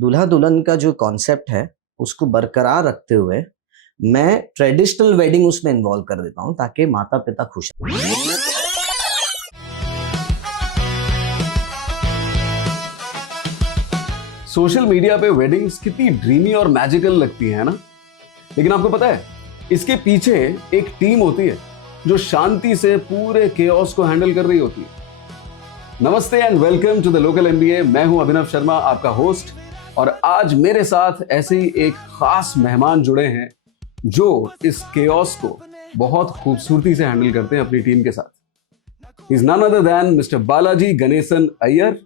दूल्हा दुल्हन का जो कॉन्सेप्ट है उसको बरकरार रखते हुए मैं ट्रेडिशनल वेडिंग उसमें इन्वॉल्व कर देता हूँ ताकि माता पिता खुश रहें। सोशल मीडिया पे वेडिंग्स कितनी ड्रीमी और मैजिकल लगती है ना, लेकिन आपको पता है इसके पीछे एक टीम होती है जो शांति से पूरे केओस को हैंडल कर रही होती है। नमस्ते and welcome to the local MBA. मैं हूं अभिनव शर्मा, आपका होस्ट, और आज मेरे साथ ऐसे ही एक खास मेहमान जुड़े हैं जो इस केओस को बहुत खूबसूरती से हैंडल करते हैं अपनी टीम के साथ। Is none other than mister Balaji Ganesan Iyer,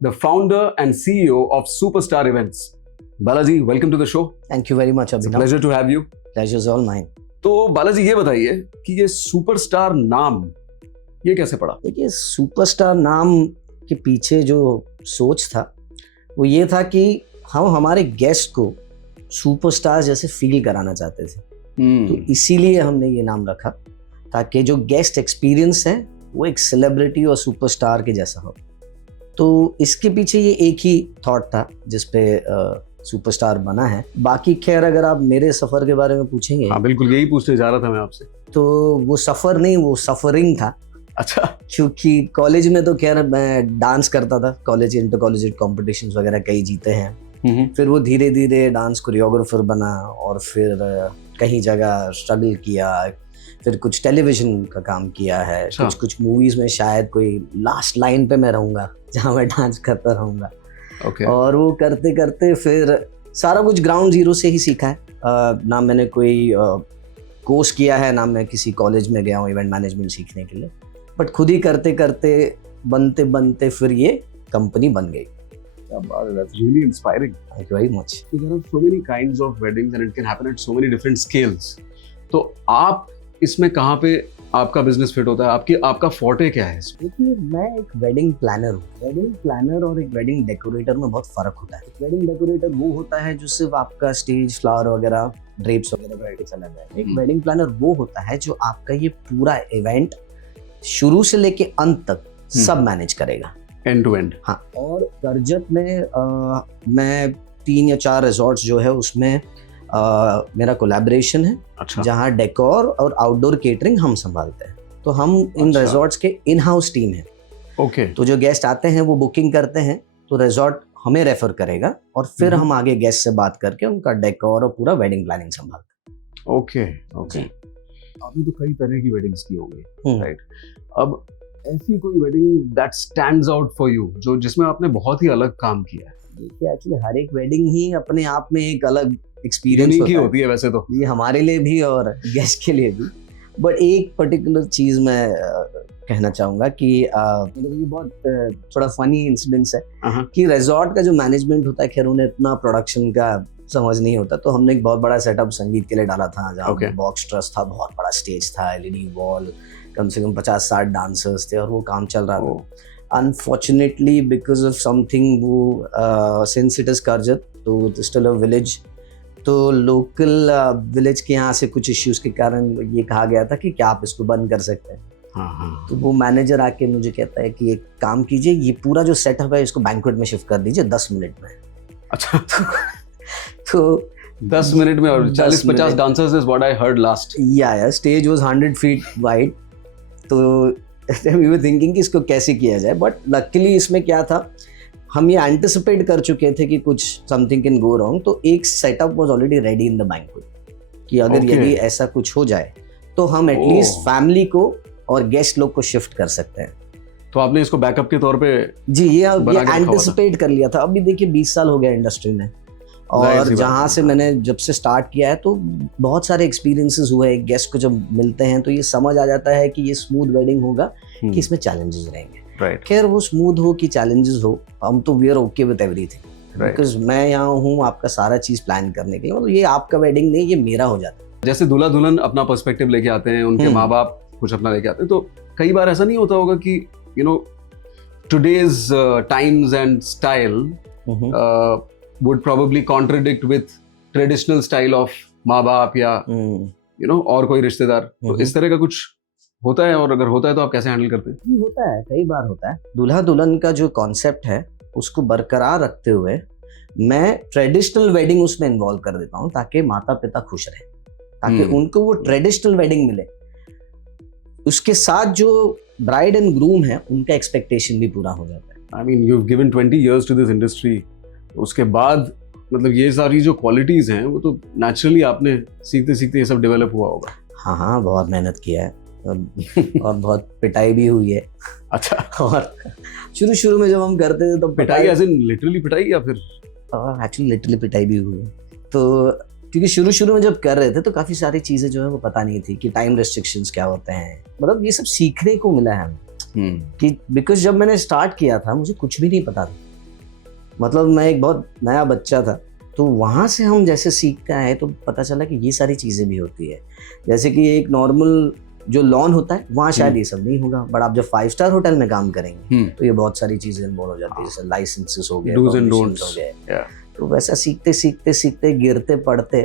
the founder and CEO of Superstar Events. Balaji, welcome to the show. Thank you very much, Abhinav. It's a pleasure to have you. Pleasure is all mine. तो बालाजी ये बताइए कि ये superstar नाम ये कैसे पड़ा? देखिए, सुपरस्टार नाम के पीछे जो सोच था वो ये था कि हम हमारे गेस्ट को सुपरस्टार जैसे फील कराना चाहते थे। तो इसीलिए हमने ये नाम रखा ताकि जो गेस्ट एक्सपीरियंस है वो एक सेलिब्रिटी और सुपरस्टार के जैसा हो। तो इसके पीछे ये एक ही थॉट था जिसपे सुपरस्टार बना है। बाकी खैर अगर आप मेरे सफ़र के बारे में पूछेंगे, हाँ बिल्कुल, यही पूछने जा रहा था मैं आपसे। तो वो सफ़र नहीं, वो सफ़रिंग था। अच्छा। क्योंकि कॉलेज में तो खैर मैं डांस करता था, कॉलेज इंटर कॉलेज कॉम्पिटिशन्स वगैरह कई जीते हैं। फिर वो धीरे धीरे डांस कोरियोग्राफर बना और फिर कहीं जगह स्ट्रगल किया, फिर कुछ टेलीविजन का काम किया है, कुछ मूवीज में शायद कोई लास्ट लाइन पे मैं रहूँगा जहाँ मैं डांस करता रहूँगा। और वो करते करते फिर सारा कुछ ग्राउंड जीरो से ही सीखा है। ना मैंने कोई कोर्स किया है, ना मैं किसी कॉलेज में गया हूँ इवेंट मैनेजमेंट सीखने के लिए, बट खुद ही करते करते बनते बनते फिर ये कंपनी बन गई। That's really inspiring. Thank you very much. So there are so many kinds of weddings and it can happen at so many different scales. तो आप इसमें कहाँ पे आपका बिजनेस फिट होता है? आपका फोर्टे क्या है? देखिए, मैं एक वेडिंग प्लानर हूँ। वेडिंग प्लानर और एक वेडिंग डेकोरेटर में बहुत फर्क होता है। वेडिंग डेकोरेटर वो होता है जो सिर्फ आपका स्टेज, फ्लावर वगैरह, ड्रेप्स वगैरह बना के चला जाए। एक वेडिंग प्लानर वो होता है जो आपका ये पूरा इवेंट शुरू से लेके अंत तक सब मैनेज करेगा, एंड टू एंड। हाँ, और करजत में मैं 3 या 4 रिजॉर्ट्स जो है उसमें मेरा कोलैबोरेशन है। अच्छा। जहाँ डेकोर और आउटडोर केटरिंग हम संभालते हैं। तो हम इन रिजॉर्ट्स के इन हाउस टीम है। ओके। तो जो गेस्ट आते हैं वो बुकिंग करते हैं, तो रिजॉर्ट हमें रेफर करेगा और फिर हम आगे गेस्ट से बात करके उनका डेकोर और पूरा वेडिंग प्लानिंग संभालते हैं। ओके। आपने तो कई तरह की वेडिंग्स की होंगी, राइट? अब ऐसी कोई wedding that stands out for you जो जिसमें आपने बहुत ही अलग काम किया है? देखिए, एक्चुअली हर एक वेडिंग ही अपने आप में एक अलग एक्सपीरियंस होती है वैसे तो, ये हमारे लिए भी और गेस्ट के लिए भी। बट एक पर्टिकुलर चीज मैं कहना चाहूँगा कि ये बहुत थोड़ा फनी इंसिडेंस है कि रिजॉर्ट का जो मैनेजमेंट होता है, खैर उन्हें इतना प्रोडक्शन का समझ नहीं होता, तो हमने एक बहुत बड़ा सेटअप संगीत के लिए डाला था जहाँ बॉक्स ट्रस था, बहुत बड़ा स्टेज था, एलईडी वॉल, कम से कम 50-60 डांसर्स थे और वो काम चल रहा था। अनफॉर्चुनेटली बिकॉज ऑफ समथिंग वो सिंस इट इज करजत, तो it is still a village, तो लोकल विलेज के यहाँ से कुछ इश्यूज के कारण ये कहा गया था कि क्या आप इसको बंद कर सकते हैं। तो वो मैनेजर आके मुझे कहता है कि एक काम कीजिए, ये पूरा जो सेटअप है इसको बैंक्वेट में शिफ्ट कर दीजिए 10 मिनट में। अच्छा। तो 10 मिनट में और 40-50 dancers is what I heard last. या स्टेज वाज 100 फीट वाइड। तो वी वर थिंकिंग कि इसको कैसे किया जाए, बट लकीली इसमें क्या था, हम ये एंटिसिपेट कर चुके थे कि कुछ समथिंग कैन गो रॉन्ग। तो एक setup was already ready in the banquet कि अगर यदि ऐसा कुछ हो जाए तो हम एटलीस्ट फैमिली को और गेस्ट लोग को शिफ्ट कर सकते हैं। तो आपने इसको बैकअप के तौर पे जी ये एंटिसिपेट कर लिया था। अभी देखिए 20 साल हो गया इंडस्ट्री में, और जहाँ से मैंने जब से स्टार्ट किया है तो बहुत सारे एक्सपीरियंसेस हुए। गेस्ट को जब मिलते हैं तो ये समझ आ जाता है कि ये स्मूथ वेडिंग होगा कि इसमें चैलेंजेस रहेंगे। खैर वो स्मूथ हो कि चैलेंजेस हो, हम तो we are okay with everything, because मैं यहाँ हूँ आपका सारा चीज प्लान करने के लिए। मतलब ये आपका वेडिंग नहीं, ये मेरा हो जाता है। जैसे दूल्हा दुल्हन अपना पर्सपेक्टिव लेके आते हैं, उनके माँ बाप कुछ अपना लेके आते हैं, तो कई बार ऐसा नहीं होता होगा कि you know today's times and style would probably contradict with traditional style of माँ बाप या you know और कोई रिश्तेदार, तो इस तरह का कुछ होता है? और अगर होता है तो आप कैसे हैंडल करते हैं? होता है, कई बार होता है। दूल्हा दुल्हन का जो कॉन्सेप्ट है उसको बरकरार रखते हुए मैं ट्रेडिशनल वेडिंग उसमें इन्वॉल्व कर देता हूँ ताकि माता पिता खुश रहे, ताकि उनको वो ट्रेडिशनल वेडिंग मिले, उसके साथ जो ब्राइड एंड ग्रूम है उनका एक्सपेक्टेशन भी पूरा हो जाता है। I mean you have given 20 years to this industry, उसके बाद मतलब ये सारी जो क्वालिटीज हैं वो तो नेचुरली आपने सीखते सीखते ये सब डेवलप हुआ होगा। हाँ हाँ, बहुत मेहनत किया है और बहुत पिटाई भी हुई है। अच्छा, और शुरू में जब हम करते थे तो पिटाई एज इन लिटरली पिटाई या फिर एक्चुअली लिटरली पिटाई भी हुई है। तो क्योंकि शुरू में जब कर रहे थे तो काफ़ी सारी चीज़ें जो है वो पता नहीं थी कि टाइम रेस्ट्रिक्शंस क्या होते हैं, मतलब ये सब सीखने को मिला है हमें कि बिकॉज जब मैंने स्टार्ट किया था मुझे कुछ भी नहीं पता था, मतलब मैं एक बहुत नया बच्चा था। तो वहाँ से हम जैसे सीखते आए तो पता चला कि ये सारी चीज़ें भी होती है, जैसे कि एक नॉर्मल जो लॉन होता है वहाँ शायद ये सब नहीं होगा, बट आप जब 5 स्टार होटल में काम करेंगे तो ये बहुत सारी चीज़ें इन्वॉल्व हो जाती है, जैसे लाइसेंसेस हो गए, डूज एंड permissions हो गए। तो वैसा सीखते गिरते पढ़ते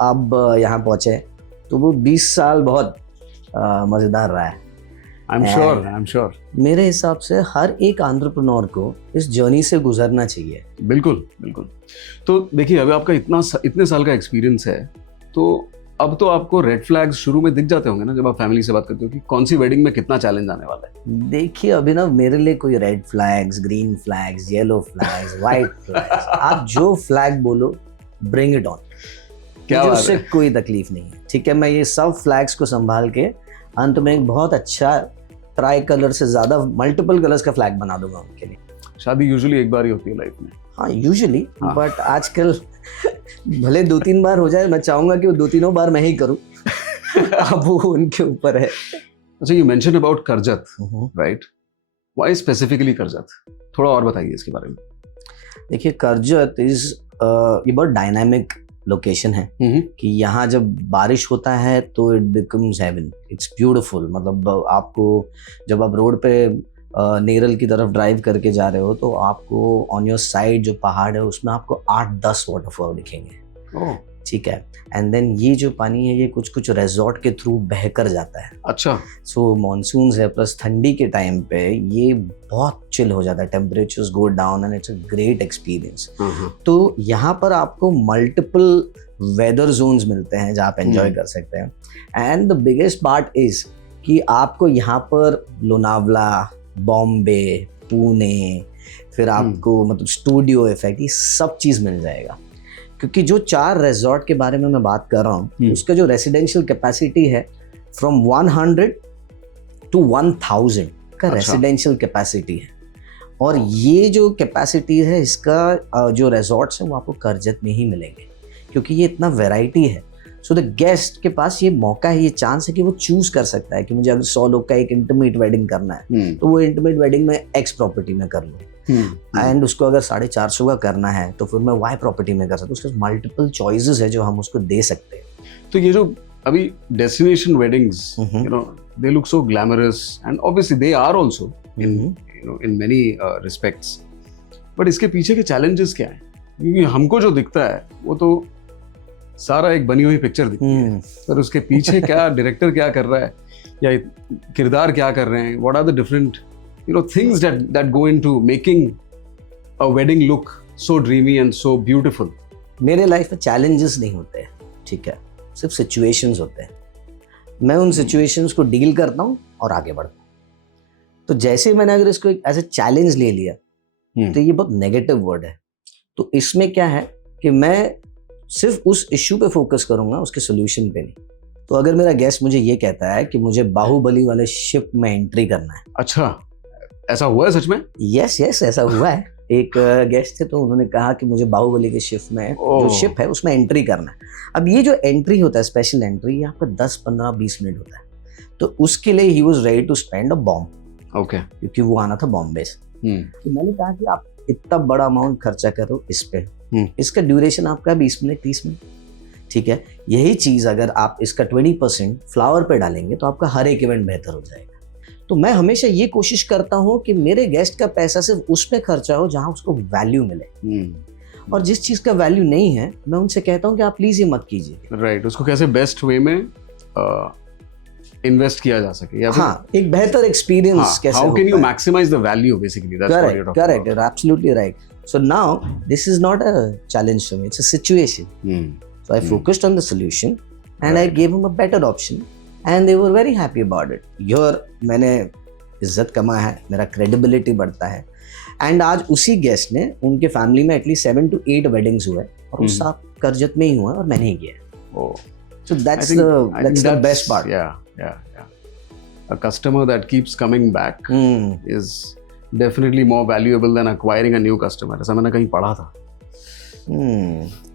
अब यहाँ पहुँचे, तो वो 20 साल बहुत मज़ेदार रहा है। आई एम श्योर मेरे हिसाब से हर एक एंटरप्रेन्योर को इस जर्नी से गुजरना चाहिए। बिल्कुल। तो देखिए, अभी आपका इतने साल का एक्सपीरियंस है, तो अब तो आपको रेड फ्लैग्स शुरू में दिख जाते होंगे ना जब आप फैमिली से बात करते हो कि कौन सी वेडिंग में कितना चैलेंज आने वाला है। देखिए अभिनव, मेरे लिए कोई red flags, green flags, yellow flags, white flags, आप जो फ्लैग बोलो ब्रिंग इट ऑन, क्या बात उससे है? कोई तकलीफ नहीं है, ठीक है। मैं ये सब फ्लैग्स को संभाल के अंत में एक बहुत अच्छा ट्राई कलर से ज्यादा मल्टीपल कलर्स का फ्लैग बना दूंगा उनके लिए। शादी यूजुअली एक बार ही होती है लाइफ में। हाँ यूजुअली, हाँ। बट आजकल भले 2-3 बार हो जाए, मैं चाहूंगा कि वो 2-3 बार मैं ही करूं। अब वो उनके ऊपर है। अच्छा, you mention about Karjat, right? Why specifically Karjat? थोड़ा और बताइए इसके बारे में। देखिए करजत इज ये बहुत डायनामिक लोकेशन है कि यहाँ जब बारिश होता है तो it becomes heaven, it's beautiful. मतलब आपको जब आप रोड पे नेरल की तरफ ड्राइव करके जा रहे हो तो आपको ऑन योर साइड जो पहाड़ है उसमें आपको 8-10 वाटरफॉल दिखेंगे, ठीक है। एंड देन ये जो पानी है ये कुछ रिजॉर्ट के थ्रू बहकर जाता है। अच्छा, सो मॉनसून्स है प्लस ठंडी के टाइम पे ये बहुत चिल हो जाता है, temperatures go down and it's a great experience. तो यहाँ पर आपको मल्टीपल वेदर जोन्स मिलते हैं जहाँ आप एंजॉय कर सकते हैं। And the biggest part is कि आपको यहाँ पर लोनावला, बॉम्बे, पुणे, फिर आपको मतलब स्टूडियो इफेक्ट, ये सब चीज़ मिल जाएगा। क्योंकि जो 4 रिजॉर्ट के बारे में मैं बात कर रहा हूँ उसका जो रेसिडेंशियल कैपेसिटी है फ्रॉम 100 to 1000 का रेसिडेंशियल कैपेसिटी है। और ये जो कैपेसिटी है इसका जो रिजॉर्ट्स हैं वो आपको करजत में ही मिलेंगे, क्योंकि ये इतना वैरायटी है। सो द गेस्ट के पास ये मौका है, ये चांस है कि वो चूज कर सकता है कि मुझे अगर 100 लोग का एक इंटीमेट वेडिंग करना है तो वो इंटीमेट वेडिंग में एक्स प्रॉपर्टी में कर लूँ, एंड उसको अगर 450 का करना है तो फिर मैं वाई प्रॉपर्टी में कर सकता हूँ। उसके मल्टीपल चॉइसेस है जो हम उसको दे सकते हैं। तो ये जो अभी destination weddings, you know, they look so glamorous and obviously they are also in many respects, but इसके पीछे के चैलेंजेस क्या हैं? क्योंकि हमको जो दिखता है वो तो सारा एक बनी हुई पिक्चर दिखती है, पर उसके पीछे क्या डायरेक्टर क्या कर रहा है या किरदार क्या कर रहे हैं, what are the different things that go into making a wedding look so dreamy and so beautiful. मेरे लाइफ में चैलेंजेस नहीं होते हैं, ठीक है, सिर्फ सिचुएशंस होते हैं। मैं उन सिचुएशंस को डील करता हूँ और आगे बढ़ता हूँ। तो जैसे मैंने अगर इसको एज ए चैलेंज ले लिया तो ये बहुत नेगेटिव वर्ड है। तो इसमें क्या है कि मैं सिर्फ उस इश्यू पे फोकस करूंगा, उसके सोल्यूशन पे नहीं। तो अगर मेरा गेस्ट मुझे ये कहता है कि मुझे बाहुबली वाले शिप में एंट्री करना है। अच्छा, ऐसा हुआ है सच में? यस ऐसा हुआ है। एक गेस्ट थे तो उन्होंने कहा कि मुझे बाहुबली के शिप में जो शिप है उसमें एंट्री करना है। अब ये जो एंट्री होता है, स्पेशल एंट्री, ये आपका 10-15-20 मिनट होता है। तो उसके लिए ही was ready to spend a bomb, okay, क्योंकि वो आना था बॉम्बे से। तो मैंने कहा कि आप इतना बड़ा अमाउंट खर्चा करो इस पे, इसका ड्यूरेशन आपका 20 मिनट 30 मिनट, ठीक है। यही चीज़ अगर आप इसका 20% फ्लावर पे डालेंगे तो आपका हर एक इवेंट बेहतर हो जाएगा। तो मैं हमेशा ये कोशिश करता हूँ कि मेरे गेस्ट का पैसा सिर्फ उस पे खर्चा हो जहाँ उसको वैल्यू मिले, और जिस चीज़ का वैल्यू नहीं है मैं उनसे कहता हूँ कि आप प्लीज़ ये मत कीजिए। राइट, उसको कैसे बेस्ट वे में इन्वेस्ट किया जा सके, या हाँ, एक बेहतर एक्सपीरियंस कैसे, how can you maximise the value, basically that's what you are talking about. Correct, absolutely right. So now this is not a challenge for me, it's a situation. So I focused on the solution and I gave him a better option and they were very happy about it. Here मैंने इज्जत कमाया है, मेरा credibility बढ़ता है and आज उसी guest ने उनके फैमिली में एटलीस्ट 7 to 8 वेडिंग्स हुए और वो सब करजत में ही हुआ और मैंने ही किया. So that's the best part. Yeah. A customer that keeps coming back is definitely more valuable than acquiring a new customer. ऐसा मैंने कहीं पढ़ा था.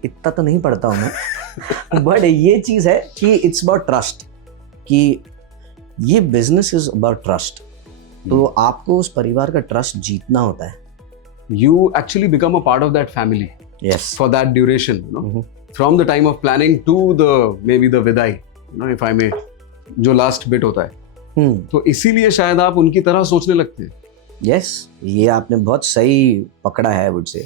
इतना तो नहीं पढ़ता हूँ मैं बट ये चीज़ है कि इट्स अबाउट ट्रस्ट, कि ये बिजनेस इज अबाउट ट्रस्ट. तो आपको उस परिवार का ट्रस्ट जीतना होता है. You actually become a part of that family. Yes. For that duration, you know, from the time of planning to the maybe the विदाई, you know, if I may, जो लास्ट बिट होता है. तो इसीलिए शायद आप उनकी तरह सोचने लगते हैं. Yes, ये आपने बहुत सही पकड़ा है वुड से,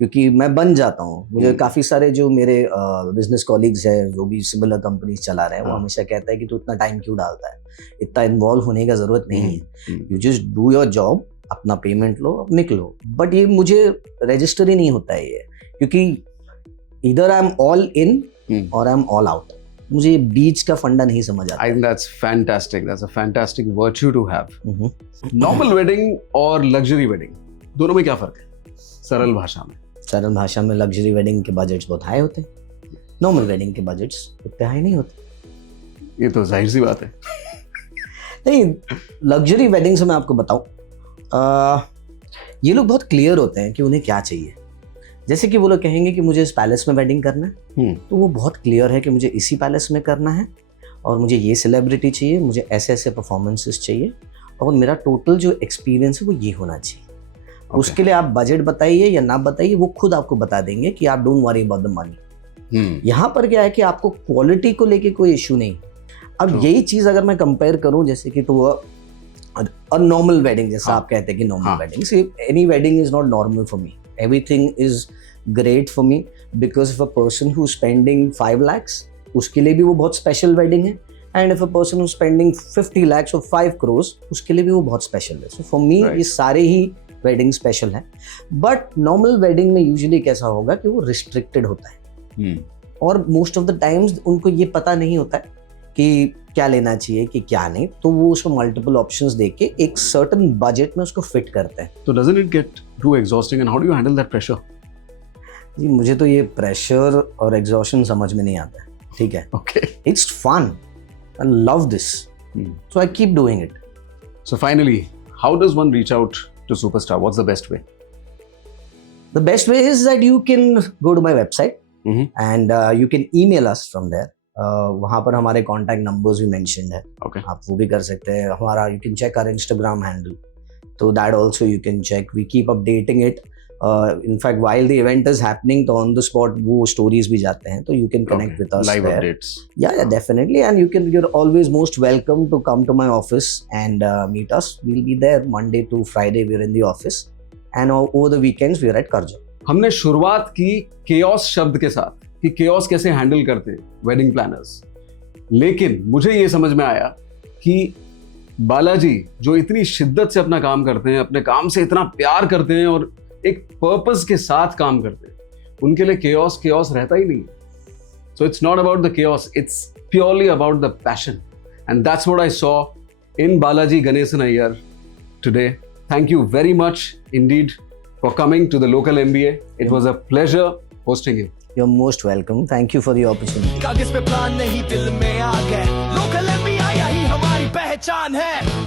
क्योंकि मैं बन जाता हूँ. मुझे काफ़ी सारे जो मेरे बिजनेस कॉलीग्स हैं जो भी सिमिलर कंपनीज चला रहे हैं, वो हमेशा कहता है कि तू इतना टाइम क्यों डालता है, इतना इन्वॉल्व होने का ज़रूरत नहीं है. You just do your job, अपना पेमेंट लो, अब निकलो. बट ये मुझे रजिस्टर ही नहीं होता है ये, क्योंकि इधर आई एम ऑल इन और आई एम ऑल आउट. मुझे बीच का फंडा नहीं समझ आता. I think that's fantastic. That's a fantastic virtue to have. Normal wedding और luxury wedding, दोनों में क्या फर्क है? सरल भाषा में. सरल भाषा में लग्जरी वेडिंग के बजट्स बहुत हाई होते हैं, नॉर्मल वेडिंग के बजट्स उतने हाई नहीं होते. ये तो जाहिर सी बात है. नहीं, लग्जरी वेडिंग से मैं आपको बताऊं, ये लोग बहुत क्लियर होते हैं कि उन्हें क्या चाहिए. जैसे कि वो लोग कहेंगे कि मुझे इस पैलेस में वेडिंग करना है, तो वो बहुत क्लियर है कि मुझे इसी पैलेस में करना है और मुझे ये सेलिब्रिटी चाहिए, मुझे ऐसे ऐसे परफॉर्मेंसेस चाहिए और मेरा टोटल जो एक्सपीरियंस है वो ये होना चाहिए. उसके लिए आप बजट बताइए या ना बताइए, वो खुद आपको बता देंगे कि आप don't worry about the money. यहाँ पर क्या है कि आपको क्वालिटी को लेके कोई इशू नहीं. अब यही चीज़ अगर मैं कंपेयर करूँ जैसे कि तो अ नॉर्मल वेडिंग, जैसा आप कहते हैं कि normal wedding, any wedding is not normal for me. Everything is great for me because if a person who's spending 5 lakhs, उसके लिए भी वो बहुत स्पेशल वेडिंग है, and if a person who's spending 50 lakhs or 5 crores, उसके लिए भी वो बहुत स्पेशल है. So for me ये सारे ही वेडिंग स्पेशल है. बट नॉर्मल वेडिंग में यूजुअली कैसा होगा कि वो रिस्ट्रिक्टेड होता है और मोस्ट ऑफ द टाइम्स उनको ये पता नहीं होता है कि क्या लेना चाहिए कि क्या नहीं, तो वो उसको मल्टीपल ऑप्शंस देके एक सर्टेन बजट में उसको फिट करते हैं. तो doesn't it get to exhausting and how do you handle that pressure? जी मुझे तो ये प्रेशर और एग्जॉशन समझ में नहीं आता है. ठीक है, okay, it's fun, I love this, so I keep doing it. So finally, how does one reach out to superstar? What's the best way? The best way is that you can go to my website and you can email us from there. वहाँ पर हमारे contact numbers भी mentioned है. आप वो भी कर सकते हैं. हमारा you can check our Instagram handle, तो that also you can check. We keep updating it. In fact while the event is happening, तो ऑन द स्पॉट वो स्टोरीज भी जाते हैं, तो you can connect with us. Live updates. Yeah definitely, and you are always most welcome to come to my office and meet us. We will be there Monday to Friday. We are in the office and over the weekends we are at Karjat. हमने शुरुआत की chaos शब्द के साथ कि chaos कैसे handle करते हैं वेडिंग प्लानर्स, लेकिन मुझे ये समझ में आया कि बालाजी जो इतनी शिद्दत से अपना काम करते हैं, अपने काम से इतना प्यार करते हैं और एक पर्पस के साथ काम करते हैं, उनके लिए केओस रहता ही नहीं. So it's not about the chaos, it's purely about the passion, and that's what I saw in Balaji Ganesan Iyer today. Thank you very much indeed for coming to the local MBA. It was a pleasure hosting you. You're most welcome. Thank you for the opportunity. कागज पे plan नहीं दिल में आ गए, local MBA यही हमारी पहचान है.